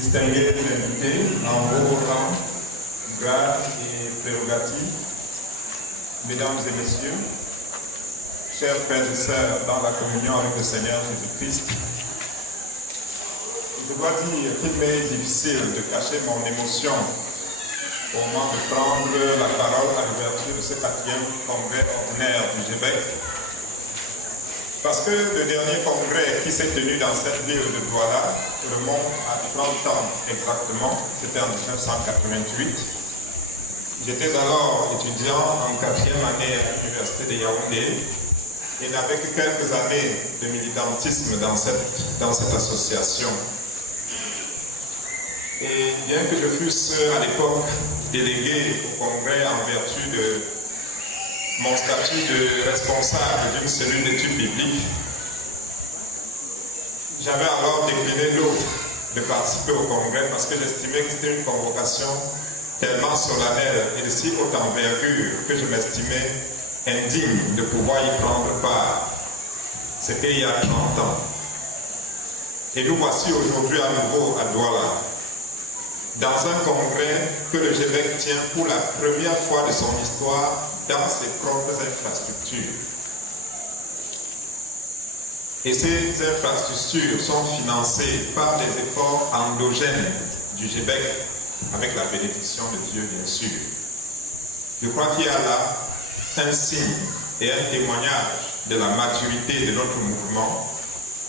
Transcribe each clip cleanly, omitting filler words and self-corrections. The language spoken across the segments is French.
Distingués invités en vos rang, grades et prérogatives, mesdames et messieurs, chers frères et sœurs dans la communion avec le Seigneur Jésus-Christ, je dois dire qu'il m'est difficile de cacher mon émotion au moment de prendre la parole à l'ouverture de ce 4e congrès ordinaire du GBEC. Parce que le dernier congrès qui s'est tenu dans cette ville de Douala remonte à 30 ans exactement, c'était en 1988. J'étais alors étudiant en 4e année à l'université de Yaoundé et n'avais que quelques années de militantisme dans cette association. Et bien que je fusse à l'époque délégué au congrès en vertu de mon statut de responsable d'une cellule d'études bibliques, j'avais alors décliné l'offre de participer au congrès parce que j'estimais que c'était une convocation tellement solennelle et de si haute envergure que je m'estimais indigne de pouvoir y prendre part. C'était il y a 30 ans. Et nous voici aujourd'hui à nouveau à Douala, dans un congrès que le GBEC tient pour la première fois de son histoire dans ses propres infrastructures. Et ces infrastructures sont financées par les efforts endogènes du GBEC, avec la bénédiction de Dieu, bien sûr. Je crois qu'il y a là un signe et un témoignage de la maturité de notre mouvement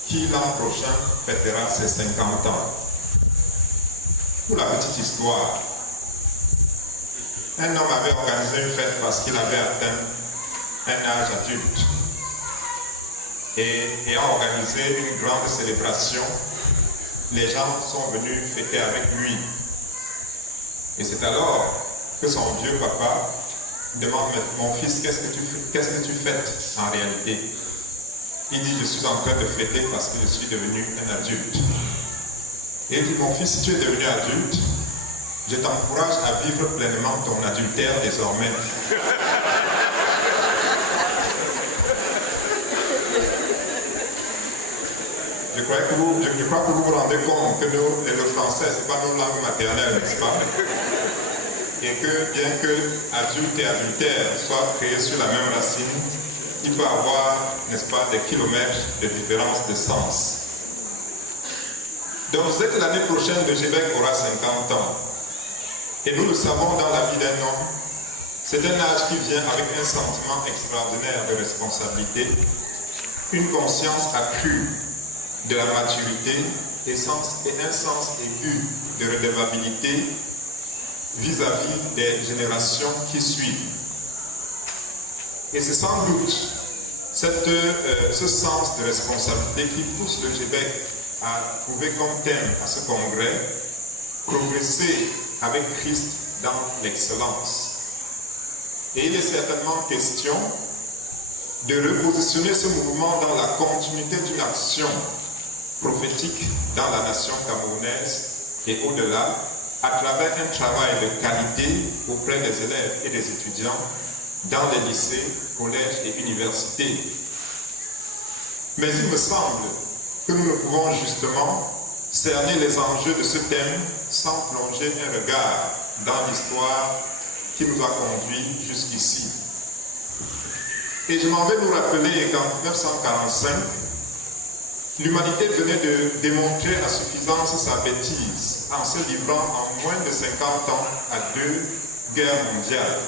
qui, l'an prochain, fêtera ses 50 ans. Pour la petite histoire, un homme avait organisé une fête parce qu'il avait atteint un âge adulte. Et ayant organisé une grande célébration, les gens sont venus fêter avec lui. Et c'est alors que son vieux papa demande: mon fils, qu'est-ce que tu fêtes en réalité? Il dit: je suis en train de fêter parce que je suis devenu un adulte. Et il dit: mon fils, si tu es devenu adulte, je t'encourage à vivre pleinement ton adultère désormais. Je crois que vous vous rendez compte que le français, ce n'est pas nos langues maternelles, n'est-ce pas? Et que bien que adulte et adultère soient créés sur la même racine, il peut y avoir, n'est-ce pas, des kilomètres de différence de sens. Donc, vous êtes que l'année prochaine, le GBEC aura 50 ans. Et nous le savons dans la vie d'un homme, c'est un âge qui vient avec un sentiment extraordinaire de responsabilité, une conscience accrue de la maturité et un sens aigu de redevabilité vis-à-vis des générations qui suivent. Et c'est sans doute ce sens de responsabilité qui pousse le GBEC à trouver comme thème à ce congrès progresser avec Christ dans l'excellence. Et il est certainement question de repositionner ce mouvement dans la continuité d'une action prophétique dans la nation camerounaise et au-delà, à travers un travail de qualité auprès des élèves et des étudiants dans les lycées, collèges et universités. Mais il me semble que nous ne pouvons justement cerner les enjeux de ce thème sans plonger un regard dans l'histoire qui nous a conduits jusqu'ici. Et je m'en vais nous rappeler qu'en 1945, l'humanité venait de démontrer à suffisance sa bêtise en se livrant en moins de 50 ans à 2 guerres mondiales.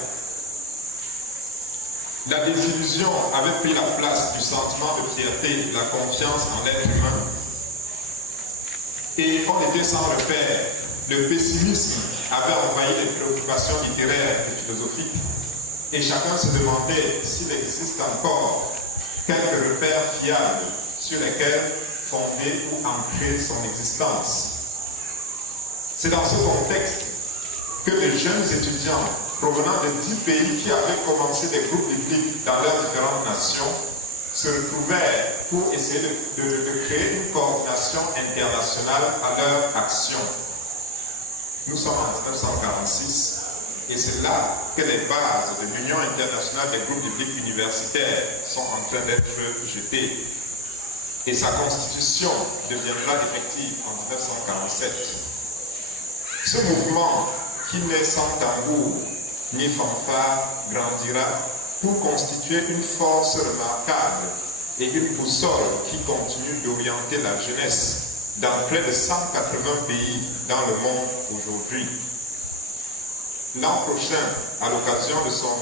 La désillusion avait pris la place du sentiment de fierté et de la confiance en l'être humain. Et on était sans repère. Le pessimisme avait envahi les préoccupations littéraires et philosophiques. Et chacun se demandait s'il existe encore quelques repères fiables sur lesquels fonder ou ancrer son existence. C'est dans ce contexte que les jeunes étudiants provenant de 10 pays qui avaient commencé des groupes bibliques dans leurs différentes nations se retrouvèrent pour essayer de créer une coordination internationale à leur action. Nous sommes en 1946 et c'est là que les bases de l'Union internationale des groupes bibliques universitaires sont en train d'être jetées. Et sa constitution deviendra effective en 1947. Ce mouvement, qui naît sans tambour ni fanfare, grandira pour constituer une force remarquable et une boussole qui continue d'orienter la jeunesse dans près de 180 pays dans le monde aujourd'hui. L'an prochain, à l'occasion de son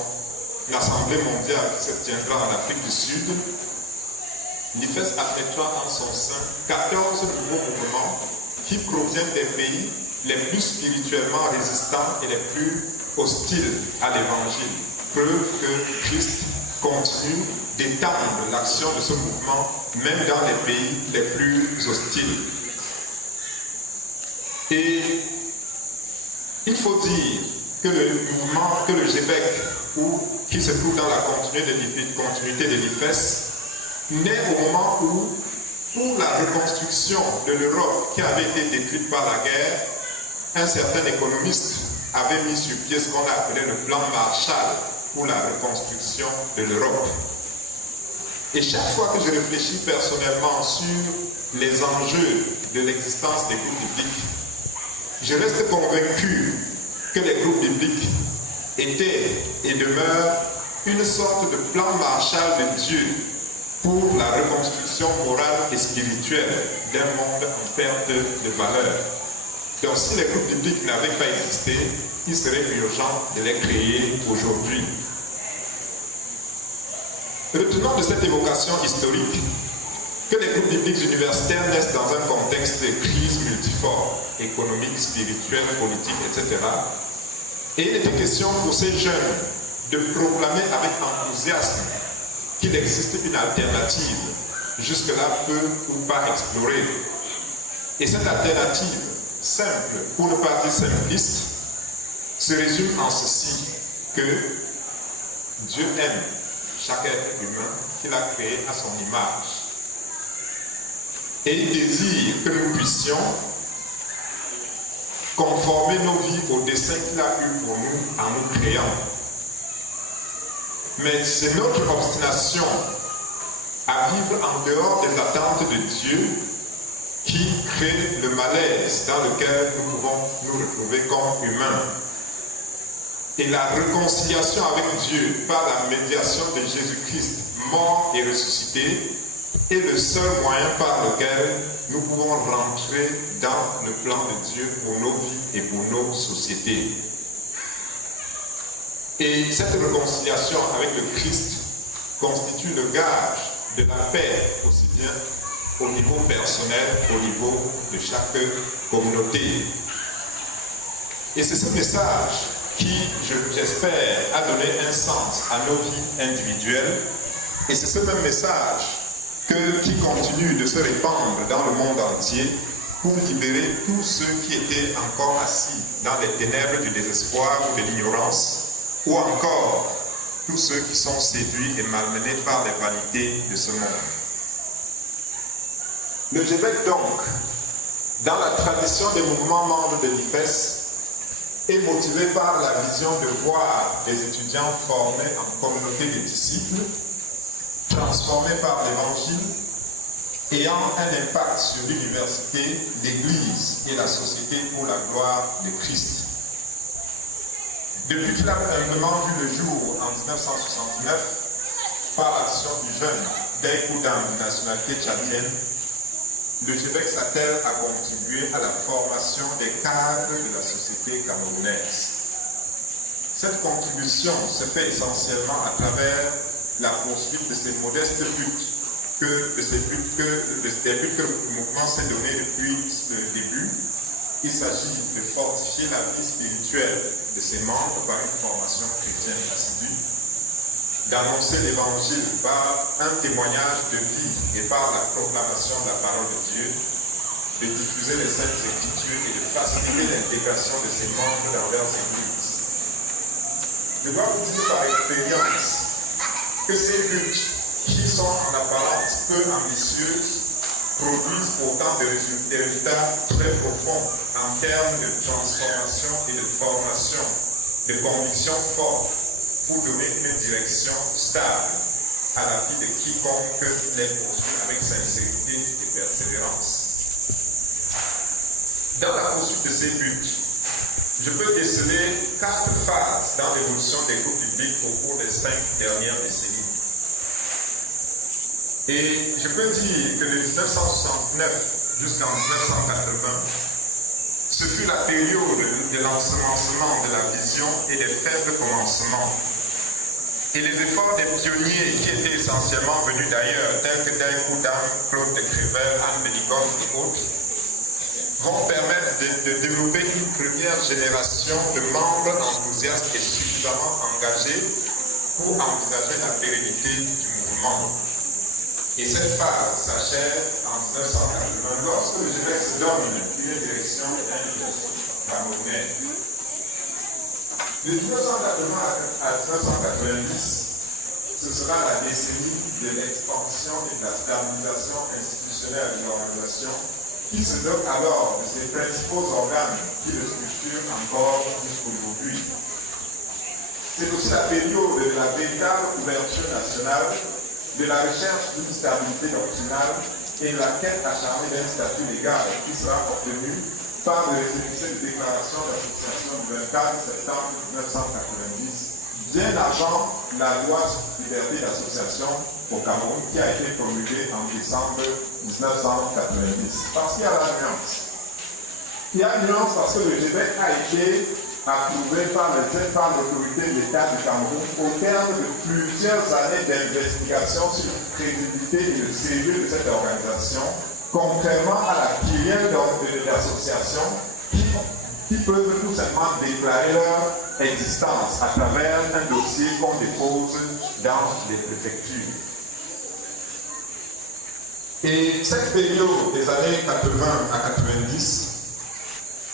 Assemblée mondiale qui se tiendra en Afrique du Sud, l'IFES affectera en son sein 14 nouveaux mouvements qui proviennent des pays les plus spirituellement résistants et les plus hostiles à l'Évangile. Preuve que Christ continue d'étendre l'action de ce mouvement même dans les pays les plus hostiles. Et il faut dire que le mouvement, que le GBEC, qui se trouve dans la continuité de l'IFES, naît au moment où, pour la reconstruction de l'Europe qui avait été détruite par la guerre, un certain économiste avait mis sur pied ce qu'on appelait le plan Marshall pour la reconstruction de l'Europe. Et chaque fois que je réfléchis personnellement sur les enjeux de l'existence des groupes bibliques, je reste convaincu que les groupes bibliques étaient et demeurent une sorte de plan Marshall de Dieu pour la reconstruction morale et spirituelle d'un monde en perte de valeur. Donc si les groupes bibliques n'avaient pas existé, il serait urgent de les créer aujourd'hui. Retenons de cette évocation historique que les groupes bibliques universitaires naissent dans un contexte de crise multiforme, économique, spirituelle, politique, etc. Et il était question pour ces jeunes de proclamer avec enthousiasme qu'il existe une alternative, jusque-là peu ou pas explorée. Et cette alternative, simple, pour ne pas dire simpliste, se résume en ceci, que Dieu aime chaque être humain qu'il a créé à son image. Et il désire que nous puissions conformer nos vies au dessein qu'il a eu pour nous en nous créant. Mais c'est notre obstination à vivre en dehors des attentes de Dieu qui crée le malaise dans lequel nous pouvons nous retrouver comme humains. Et la réconciliation avec Dieu par la médiation de Jésus-Christ, mort et ressuscité, est le seul moyen par lequel nous pouvons rentrer dans le plan de Dieu pour nos vies et pour nos sociétés. Et cette réconciliation avec le Christ constitue le gage de la paix, aussi bien au niveau personnel qu'au niveau de chaque communauté. Et c'est ce message qui, j'espère, a donné un sens à nos vies individuelles. Et c'est ce même message qui continue de se répandre dans le monde entier pour libérer tous ceux qui étaient encore assis dans les ténèbres du désespoir ou de l'ignorance, ou encore tous ceux qui sont séduits et malmenés par les vanités de ce monde. Le GBEC, donc, dans la tradition des mouvements membres de l'IFES, est motivé par la vision de voir des étudiants formés en communauté de disciples, transformés par l'Évangile, ayant un impact sur l'université, l'Église et la société pour la gloire de Christ. Depuis qu'il a vraiment vu le jour en 1969, par l'action du jeune Daïkoudam de nationalité tchadienne, le GBEC s'attelle à contribuer à la formation des cadres de la société camerounaise. Cette contribution se fait essentiellement à travers la poursuite de ces modestes buts, des buts que le mouvement s'est donné depuis le début. Il s'agit de fortifier la vie spirituelle de ses membres par une formation chrétienne assidue, d'annoncer l'Évangile par un témoignage de vie et par la proclamation de la parole de Dieu, de diffuser les Saintes Écritures et de faciliter l'intégration de ses membres dans leurs églises. Je dois vous dire par expérience que ces buts, qui sont en apparence peu ambitieuses, produisent pourtant des résultats très profonds en termes de transformation et de formation, de convictions fortes pour donner une direction stable à la vie de quiconque les poursuit avec sincérité et persévérance. Dans la poursuite de ces buts, je peux déceler 4 phases dans l'évolution des groupes bibliques au cours des 5 dernières décennies. Et je peux dire que de 1969 jusqu'en 1980, ce fut la période de l'ensemencement de la vision et des faibles commencements. Et les efforts des pionniers qui étaient essentiellement venus d'ailleurs, tels que Dave Goodham, Claude de Crével, Anne Bellicoff et autres, vont permettre de développer une première génération de membres enthousiastes et suffisamment engagés pour envisager la pérennité du mouvement. Et cette phase s'achève en 1980 lorsque le GBEC se donne une direction camerounaise. De 1980 à 1990, ce sera la décennie de l'expansion et de la stabilisation institutionnelle de l'organisation qui se dote alors de ses principaux organes qui le structurent encore jusqu'aujourd'hui. C'est aussi la période de la véritable ouverture nationale, de la recherche d'une stabilité doctrinale et de la quête acharnée d'un statut légal qui sera obtenu par le récépissé de déclaration d'association du 24 septembre 1990, bien avant la loi sur la liberté d'association au Cameroun qui a été promulguée en décembre 1990. Parce qu'il y a la nuance. Il y a une nuance parce que le GBEC a été approuvé par l'autorité de l'État du Cameroun au terme de plusieurs années d'investigation sur la crédibilité et le sérieux de cette organisation, contrairement à la kyrielle d'associations qui peuvent tout simplement déclarer leur existence à travers un dossier qu'on dépose dans les préfectures. Et cette période des années 80 à 90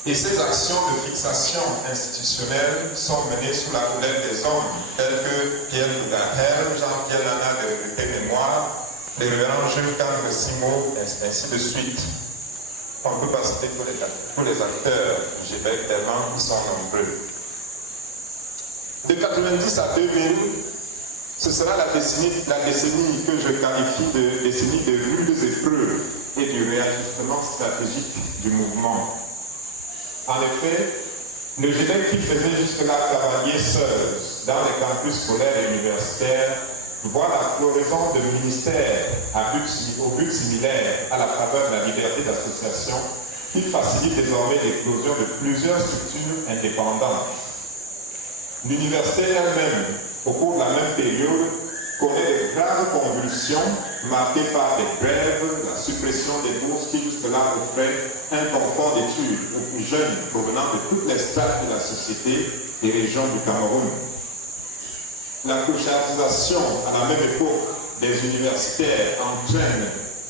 et ces actions de fixation institutionnelle sont menées sous la houlette des hommes tels que Pierre Boudahel, Jean-Pierre Lana de Rupé Mémoire, les révérends Jules Kang de Simo, ainsi de suite. On ne peut pas citer tous les acteurs du GBEC tellement ils sont nombreux. De 90 à 2000, ce sera la décennie que je qualifie de décennie de rudes épreuves et du réajustement stratégique du mouvement. En effet, le GBEC qui faisait jusque-là travailler seul dans les campus scolaires et universitaires voit la floraison de ministères au but similaire à la faveur de la liberté d'association qui facilite désormais l'éclosion de plusieurs structures indépendantes. L'université elle-même, au cours de la même période, connaît de graves convulsions marquées par des grèves, la suppression des bourses qui jusque-là offraient un confort d'études aux plus jeunes provenant de toutes les strates de la société et régions du Cameroun. La clochartisation à la même époque des universitaires entraîne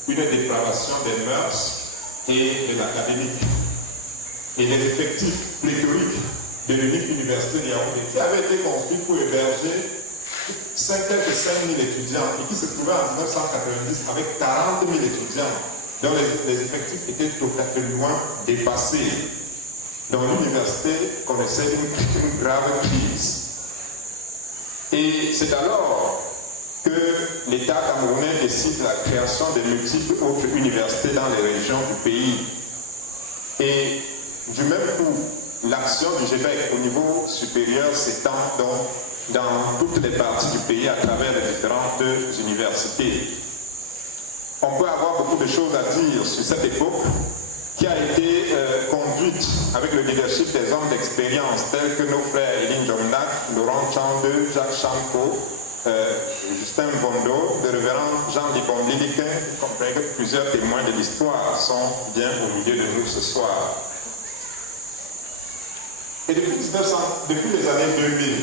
une dépravation des mœurs et de l'académique. Et les effectifs pléthoriques de l'unique université de Yaoundé qui avait été construit pour héberger quelques 5 000 étudiants et qui se trouvait en 1990 avec 40 000 étudiants dont les effectifs étaient totalement dépassés. Donc l'université connaissait une grave crise. Et c'est alors que l'État camerounais décide la création de multiples autres universités dans les régions du pays. Et du même coup, l'action du GBEC au niveau supérieur s'étend donc dans toutes les parties du pays à travers les différentes universités. On peut avoir beaucoup de choses à dire sur cette époque qui a été conduite avec le leadership des hommes d'expérience tels que nos frères Eline Jomnak, Laurent Chande, Jacques Chamko, Justin Vondo, le révérend Jean Libondilique, y compris que plusieurs témoins de l'histoire sont bien au milieu de nous ce soir. Et depuis les années 2000,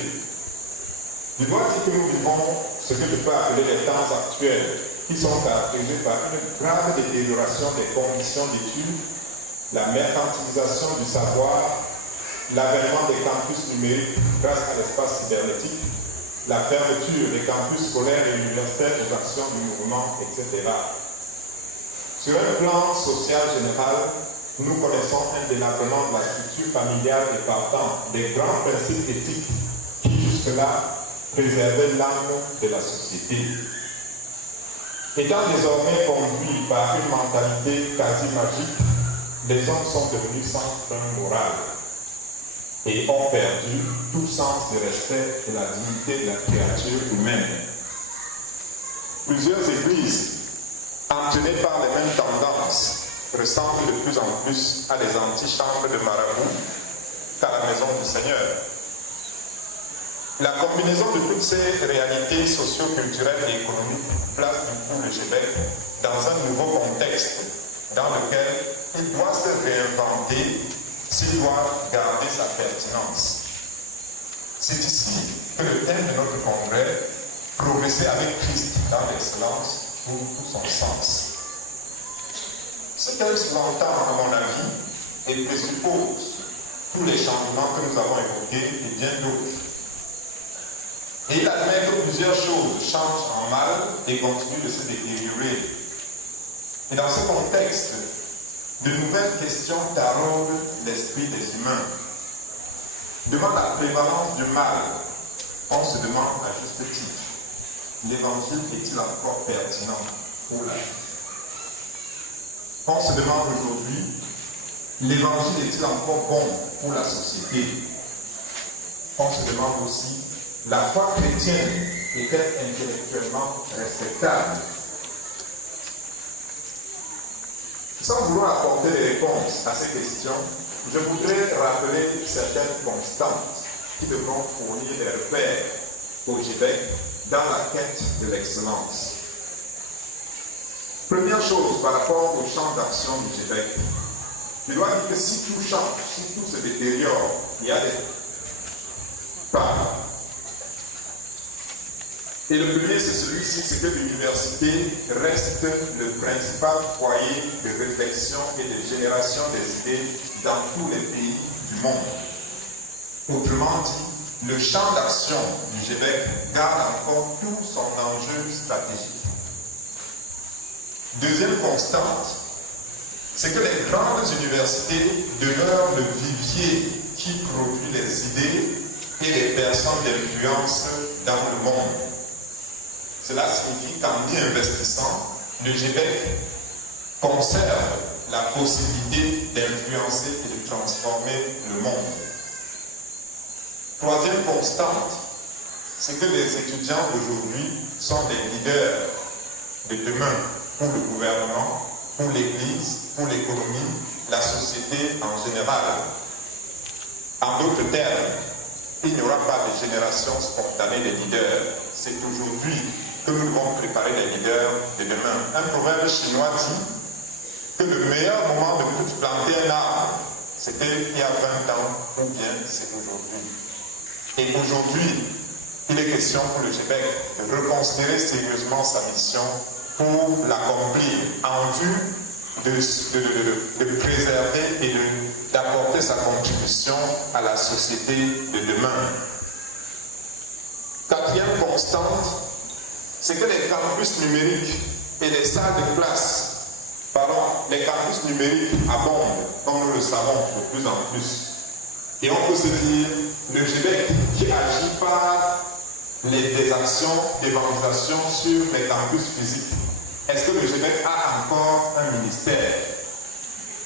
je dois dire que nous vivons ce que je peux appeler les temps actuels, qui sont caractérisés par une grave détérioration des conditions d'études, la mercantilisation du savoir, l'avènement des campus numériques grâce à l'espace cybernétique, la fermeture des campus scolaires et universitaires aux actions du mouvement, etc. Sur un plan social général, nous connaissons un délabrement de la structure familiale et partant des grands principes éthiques qui jusque-là préservaient l'âme de la société. Étant désormais conduits par une mentalité quasi magique, les hommes sont devenus sans frein moral. et ont perdu tout sens de respect de la dignité de la créature humaine. Plusieurs églises, entraînées par les mêmes tendances, ressemblent de plus en plus à des antichambres de marabouts qu'à la maison du Seigneur. La combinaison de toutes ces réalités socio-culturelles et économiques place du coup le Québec dans un nouveau contexte dans lequel il doit se réinventer s'il doit garder sa pertinence. C'est ici que le thème de notre congrès, progresser avec Christ dans l'excellence, trouve tout son sens. Ce qu'elle sous-entend, à mon avis, et présuppose tous les changements que nous avons évoqués et bien d'autres. Et il admet que plusieurs choses changent en mal et continuent de se détériorer. Et dans ce contexte, de nouvelles questions taraudent l'esprit des humains. Devant la prévalence du mal, on se demande à juste titre, l'évangile est-il encore pertinent pour la vie? On se demande aujourd'hui, l'évangile est-il encore bon pour la société? On se demande aussi, la foi chrétienne est-elle intellectuellement respectable? Sans vouloir apporter des réponses à ces questions, je voudrais rappeler certaines constantes qui devront fournir des repères au Québec dans la quête de l'excellence. Première chose par rapport au champ d'action du Québec, je dois dire que si tout change, si tout se détériore, il y a des pas. Et le premier, c'est celui-ci, c'est que l'université reste le principal foyer de réflexion et de génération des idées dans tous les pays du monde. Autrement dit, le champ d'action du Québec garde encore tout son enjeu stratégique. Deuxième constante, c'est que les grandes universités demeurent le vivier qui produit les idées et les personnes d'influence dans le monde. Cela signifie qu'en y investissant, le Québec conserve la possibilité d'influencer et de transformer le monde. Troisième constante, c'est que les étudiants d'aujourd'hui sont des leaders de demain pour le gouvernement, pour l'Église, pour l'économie, la société en général. En d'autres termes, il n'y aura pas de génération spontanée de leaders. C'est aujourd'hui que nous devons préparer les leaders de demain. Un proverbe chinois dit que le meilleur moment de planter un arbre, c'était il y a 20 ans, ou bien c'est aujourd'hui. Et aujourd'hui, il est question pour le Québec de reconsidérer sérieusement sa mission pour l'accomplir en vue de préserver et d'apporter sa contribution à la société de demain. Quatrième constante, c'est que les campus numériques et les salles de classe, les campus numériques abondent, comme nous le savons de plus en plus. Et on peut se dire, le Québec qui agit par des actions d'évangélisation sur les campus physiques, est-ce que le Québec a encore un ministère?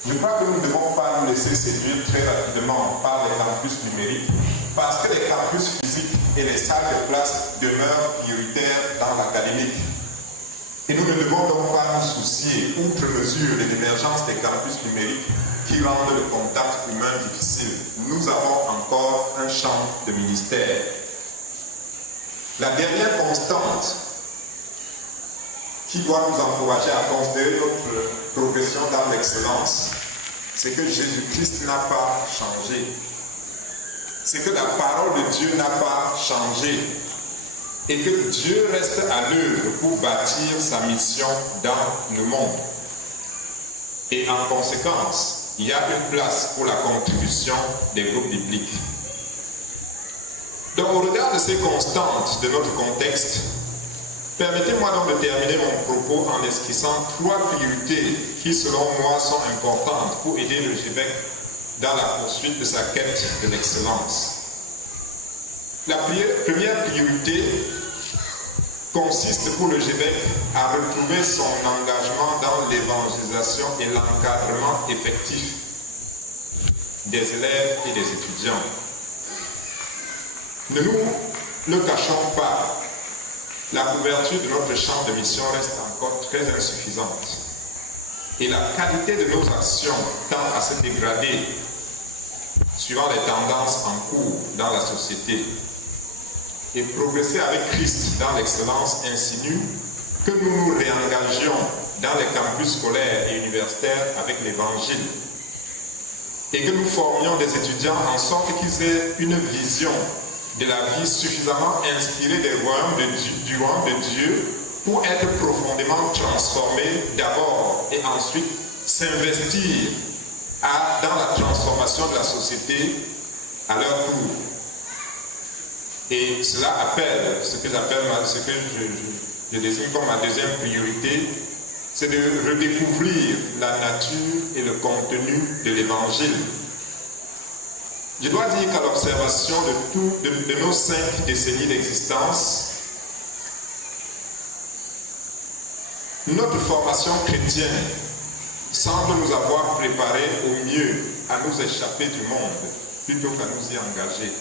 Je crois que nous ne devons pas nous laisser séduire très rapidement par les campus numériques, parce que les campus physiques et les salles de classe demeurent prioritaires dans l'académique. Et nous ne devons donc pas nous soucier, outre mesure, de l'émergence des campus numériques qui rendent le contact humain difficile. Nous avons encore un champ de ministère. La dernière constante qui doit nous encourager à considérer notre progression dans l'excellence, c'est que Jésus-Christ n'a pas changé. C'est que la parole de Dieu n'a pas changé. Et que Dieu reste à l'œuvre pour bâtir sa mission dans le monde. Et en conséquence, il y a une place pour la contribution des groupes bibliques. Donc, au regard de ces constantes de notre contexte, permettez-moi donc de terminer mon propos en esquissant 3 priorités qui, selon moi, sont importantes pour aider le Québec dans la poursuite de sa quête de l'excellence. La première priorité consiste pour le Québec à retrouver son engagement dans l'évangélisation et l'encadrement effectif des élèves et des étudiants. Ne nous le cachons pas, la couverture de notre champ de mission reste encore très insuffisante. Et la qualité de nos actions tend à se dégrader suivant les tendances en cours dans la société. Et progresser avec Christ dans l'excellence insinue que nous nous réengagions dans les campus scolaires et universitaires avec l'Évangile et que nous formions des étudiants en sorte qu'ils aient une vision de la vie suffisamment inspirée du royaume de Dieu pour être profondément transformés d'abord et ensuite s'investir dans la transformation de la société à leur tour. Et cela appelle, ce que je désigne comme ma deuxième priorité, c'est de redécouvrir la nature et le contenu de l'Évangile. Je dois dire qu'à l'observation de nos 5 décennies d'existence, notre formation chrétienne semble nous avoir préparés au mieux à nous échapper du monde plutôt qu'à nous y engager.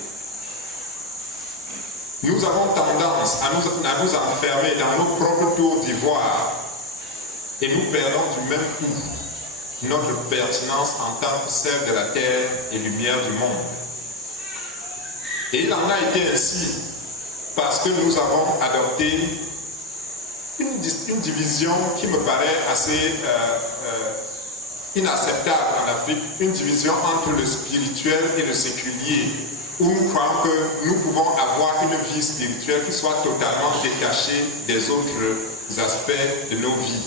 Nous avons tendance à nous enfermer dans nos propres tours d'ivoire et nous perdons du même coup notre pertinence en tant que sel de la terre et lumière du monde. Et il en a été ainsi parce que nous avons adopté une division qui me paraît assez inacceptable en Afrique, une division entre le spirituel et le séculier, où nous croyons que nous pouvons avoir une vie spirituelle qui soit totalement détachée des autres aspects de nos vies.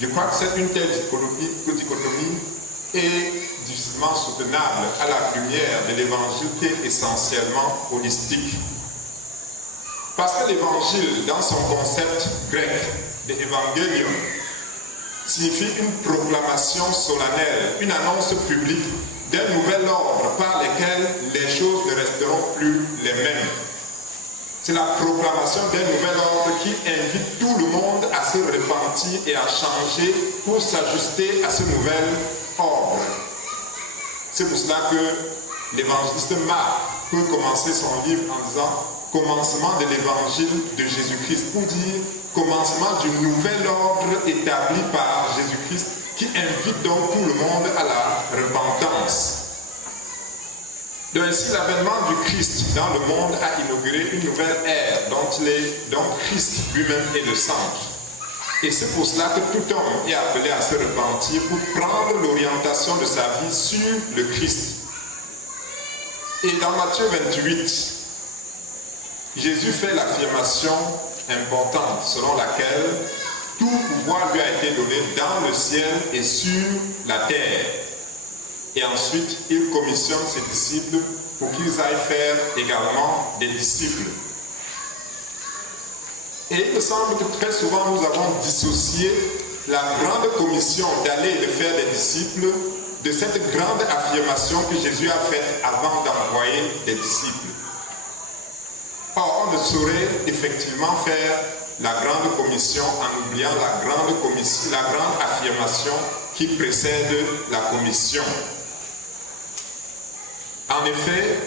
Je crois que une telle dichotomie est difficilement soutenable à la lumière de l'évangile qui est essentiellement holistique. Parce que l'évangile, dans son concept grec de évangélion, signifie une proclamation solennelle, une annonce publique d'un nouvel ordre par lequel les choses ne resteront plus les mêmes. C'est la proclamation d'un nouvel ordre qui invite tout le monde à se repentir et à changer pour s'ajuster à ce nouvel ordre. C'est pour cela que l'évangéliste Marc peut commencer son livre en disant « Commencement de l'évangile de Jésus-Christ » pour dire « Commencement du nouvel ordre établi par Jésus-Christ » qui invite donc tout le monde à la repentance. Donc ainsi, l'avènement du Christ dans le monde a inauguré une nouvelle ère dont Christ lui-même est le centre. Et c'est pour cela que tout homme est appelé à se repentir pour prendre l'orientation de sa vie sur le Christ. Et dans Matthieu 28, Jésus fait l'affirmation importante selon laquelle tout pouvoir lui a été donné dans le ciel et sur la terre. Et ensuite, il commissionne ses disciples pour qu'ils aillent faire également des disciples. Et il me semble que très souvent nous avons dissocié la grande commission d'aller et de faire des disciples de cette grande affirmation que Jésus a faite avant d'envoyer des disciples. Or, on ne saurait effectivement faire la grande commission en oubliant la grande affirmation qui précède la commission. En effet,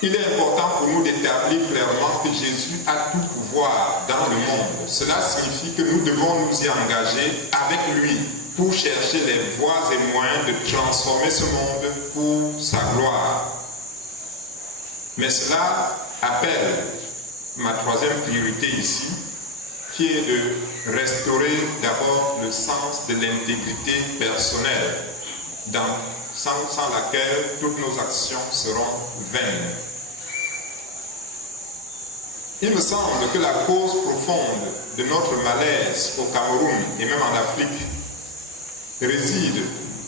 il est important pour nous d'établir clairement que Jésus a tout pouvoir dans le monde. Cela signifie que nous devons nous y engager avec lui pour chercher les voies et moyens de transformer ce monde pour sa gloire. Mais cela appelle ma troisième priorité ici, qui est de restaurer d'abord le sens de l'intégrité personnelle, sans laquelle toutes nos actions seront vaines. Il me semble que la cause profonde de notre malaise au Cameroun et même en Afrique réside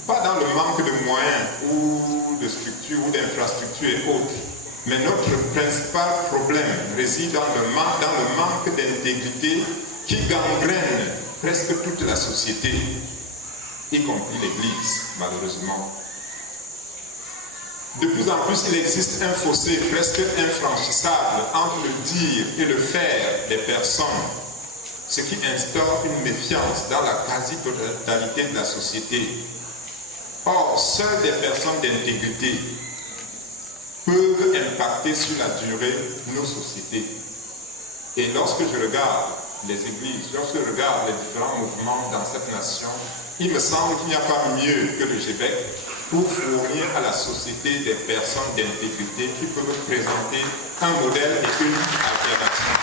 pas dans le manque de moyens ou de structures ou d'infrastructures et autres, mais notre principal problème réside dans le manque d'intégrité qui gangrène presque toute la société, y compris l'Église, malheureusement. De plus en plus, il existe un fossé presque infranchissable entre le dire et le faire des personnes, ce qui instaure une méfiance dans la quasi-totalité de la société. société. Or, seules des personnes d'intégrité, qui gagnent peuvent impacter sur la durée nos sociétés. Et lorsque je regarde les églises, lorsque je regarde les différents mouvements dans cette nation, il me semble qu'il n'y a pas mieux que le GBEC pour fournir à la société des personnes d'intégrité qui peuvent présenter un modèle et une alternative.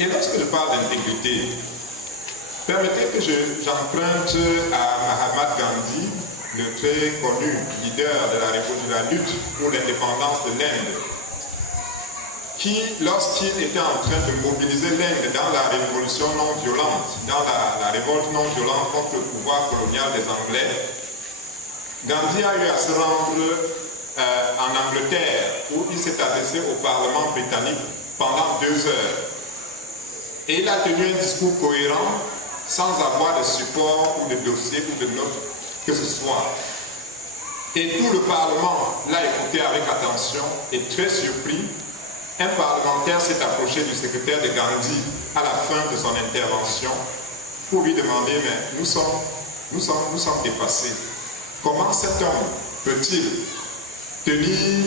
Et lorsque je parle d'intégrité, permettez que j'emprunte à Mahatma Gandhi, le très connu leader de la lutte pour l'indépendance de l'Inde, qui, lorsqu'il était en train de mobiliser l'Inde dans la révolution non violente, dans la révolte non violente contre le pouvoir colonial des Anglais, Gandhi a eu à se rendre en Angleterre, où il s'est adressé au Parlement britannique pendant 2 heures. Et il a tenu un discours cohérent, sans avoir de support ou de dossier ou de notes que ce soit. Et tout le Parlement l'a écouté avec attention et très surpris. Un parlementaire s'est approché du secrétaire de Gandhi à la fin de son intervention pour lui demander, mais nous sommes dépassés. Comment cet homme peut-il tenir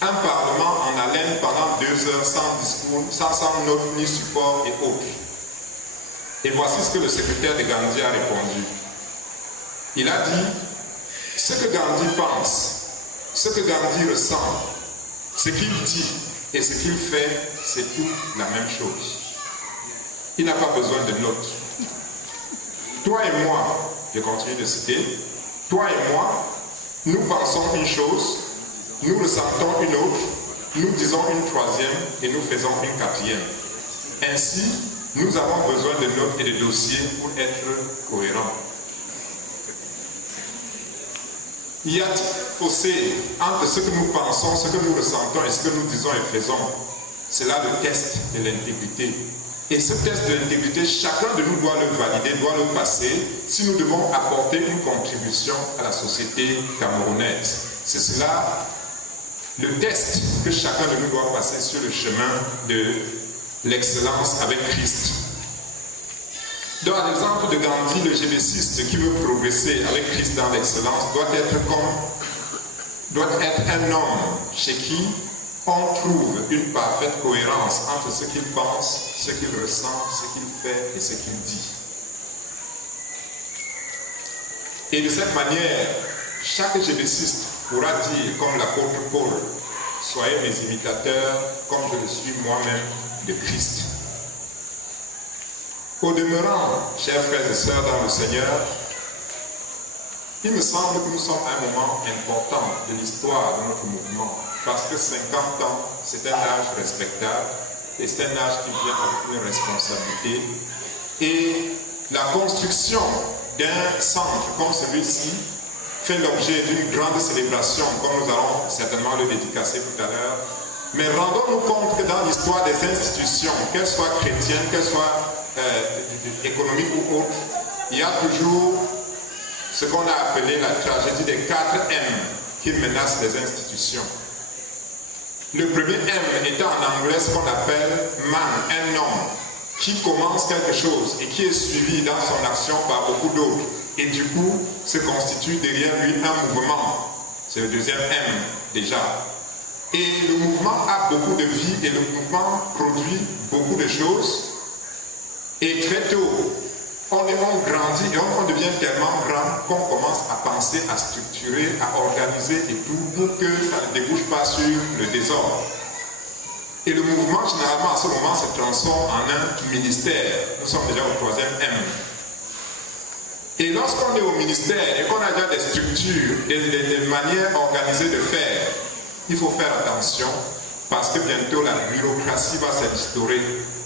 un parlement en haleine pendant 2 heures sans discours, sans notes ni support et autres? Et voici ce que le secrétaire de Gandhi a répondu. Il a dit, ce que Gandhi pense, ce que Gandhi ressent, ce qu'il dit et ce qu'il fait, c'est tout la même chose. Il n'a pas besoin de notes. Toi et moi, je continue de citer, toi et moi, nous pensons une chose, nous ressentons une autre, nous disons une troisième et nous faisons une quatrième. Ainsi, nous avons besoin de notes et de dossiers pour être cohérents. Y a-t-il un fossé entre ce que nous pensons, ce que nous ressentons et ce que nous disons et faisons? C'est là le test de l'intégrité. Et ce test de l'intégrité, chacun de nous doit le valider, doit le passer, si nous devons apporter une contribution à la société camerounaise. C'est cela, le test que chacun de nous doit passer sur le chemin de l'excellence avec Christ. Dans l'exemple de Gandhi, le GBCiste qui veut progresser avec Christ dans l'excellence doit être un homme chez qui on trouve une parfaite cohérence entre ce qu'il pense, ce qu'il ressent, ce qu'il fait et ce qu'il dit. Et de cette manière, chaque GBCiste pourra dire, comme l'apôtre Paul, soyez mes imitateurs comme je le suis moi-même de Christ. Au demeurant, chers frères et sœurs dans le Seigneur, il me semble que nous sommes à un moment important de l'histoire de notre mouvement, parce que 50 ans, c'est un âge respectable, et c'est un âge qui vient avec une responsabilité. Et la construction d'un centre comme celui-ci fait l'objet d'une grande célébration, comme nous allons certainement le dédicacer tout à l'heure. Mais rendons-nous compte que dans l'histoire des institutions, qu'elles soient chrétiennes, qu'elles soient économiques ou autres, il y a toujours ce qu'on a appelé la tragédie des 4 M qui menacent les institutions. Le premier M étant en anglais ce qu'on appelle man, un homme qui commence quelque chose et qui est suivi dans son action par beaucoup d'autres et du coup se constitue derrière lui un mouvement. C'est le deuxième M déjà. Et le mouvement a beaucoup de vie et le mouvement produit beaucoup de choses. Et très tôt, on grandit et on devient tellement grand qu'on commence à penser, à structurer, à organiser et tout pour que ça ne débouche pas sur le désordre. Et le mouvement, généralement, à ce moment, se transforme en un ministère. Nous sommes déjà au 3e M. Et lorsqu'on est au ministère et qu'on a déjà des structures, des manières organisées de faire, il faut faire attention parce que bientôt la bureaucratie va s'instaurer.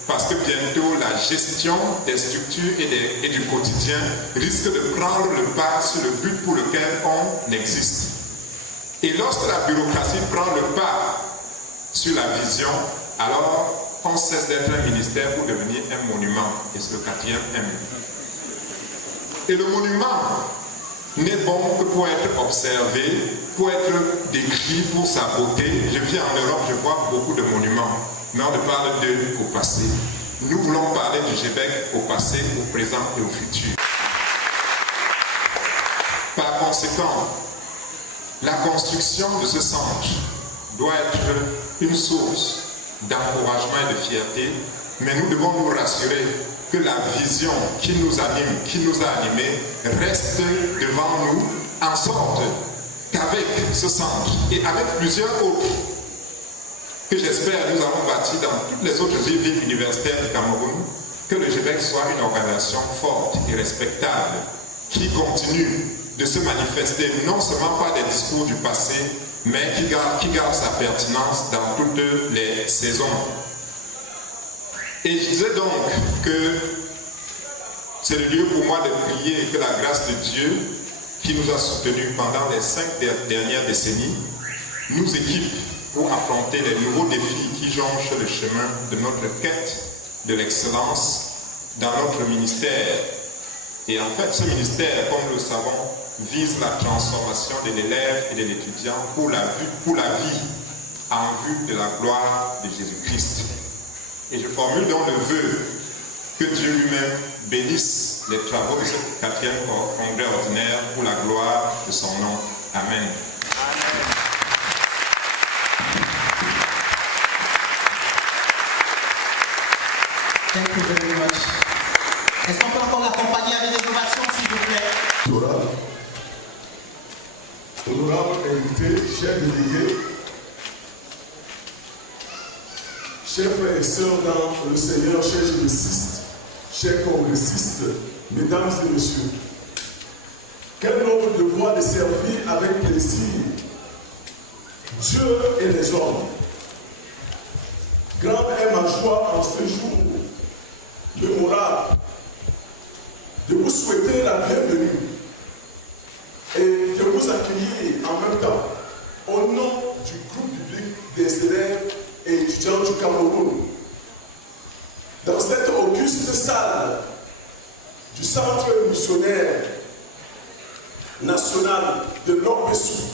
Parce que bientôt la gestion des structures et du quotidien risque de prendre le pas sur le but pour lequel on existe. Et lorsque la bureaucratie prend le pas sur la vision, alors on cesse d'être un ministère pour devenir un monument. Et c'est le 4e M. Et le monument n'est bon que pour être observé, pour être décrit pour sa beauté. Je vis en Europe, je vois beaucoup de monuments. Mais on ne parle d'eux qu'au passé. Nous voulons parler du GBEC au passé, au présent et au futur. conséquent, la construction de ce centre doit être une source d'encouragement et de fierté, mais nous devons nous rassurer que la vision qui nous anime, qui nous a animés, reste devant nous, en sorte qu'avec ce centre et avec plusieurs autres, que j'espère nous avons bâti dans toutes les autres villes universitaires du Cameroun, que le GBEC soit une organisation forte et respectable, qui continue de se manifester non seulement par des discours du passé, mais qui garde sa pertinence dans toutes les saisons. Et je disais donc que c'est le lieu pour moi de prier que la grâce de Dieu, qui nous a soutenus pendant les 5 dernières décennies, nous équipe pour affronter les nouveaux défis qui jonchent le chemin de notre quête de l'excellence dans notre ministère. Et en fait, ce ministère, comme nous le savons, vise la transformation de l'élève et de l'étudiant pour la vie en vue de la gloire de Jésus-Christ. Et je formule donc le vœu que Dieu lui-même bénisse les travaux de ce 4e congrès ordinaire pour la gloire de son nom. Amen. Thank you very much. Est-ce qu'on peut encore l'accompagner avec des ovations, s'il vous plaît? Honorable invité, chers délégués, chers frères et sœurs dans le Seigneur, chers génésistes, chers congressistes, mesdames et messieurs, quel noble devoir de servir avec plaisir Dieu et les hommes. Grande est ma joie en ce jour mémorable de vous souhaiter la bienvenue et de vous accueillir en même temps au nom du groupe public des élèves et étudiants du Cameroun dans cette auguste salle du Centre missionnaire national de Nord-Bessou,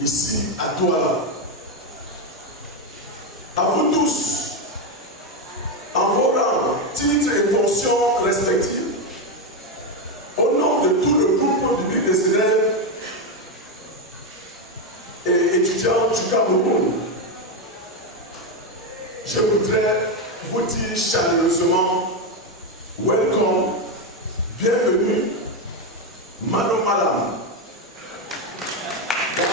ici à Douala. À vous tous, en vos rangs, titres et fonctions respectives, au nom de tout le groupe public des élèves et étudiants du Cameroun, je voudrais vous dire chaleureusement welcome, bienvenue, Mano Malam, dans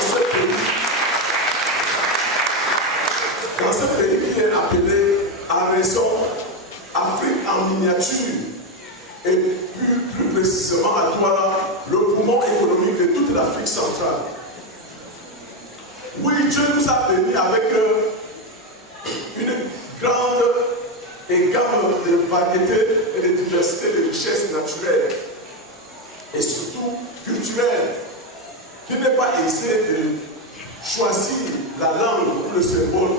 ce pays qui est appelé à raison Afrique en miniature et plus précisément à Douala, le poumon économique de toute l'Afrique centrale. Oui, Dieu nous a bénis avec une grande et gamme de variétés et de diversité de richesses naturelles et surtout culturelles, qu'il n'est pas aisé de choisir la langue ou le symbole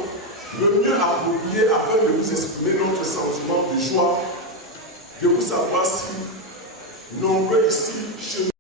le mieux approprié afin de vous exprimer notre sentiment de joie, de vous savoir si nombreux ici chez nous.